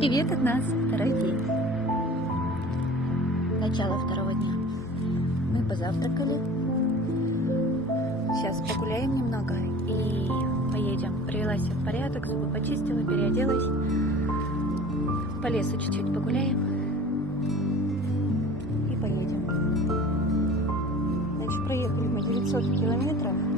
Привет от нас, второй день. Начало второго дня. Мы позавтракали. Сейчас погуляем немного и поедем. Привела себя в порядок, зубы почистила, переоделась. По лесу чуть-чуть погуляем и поедем. Значит, проехали мы 900 километров.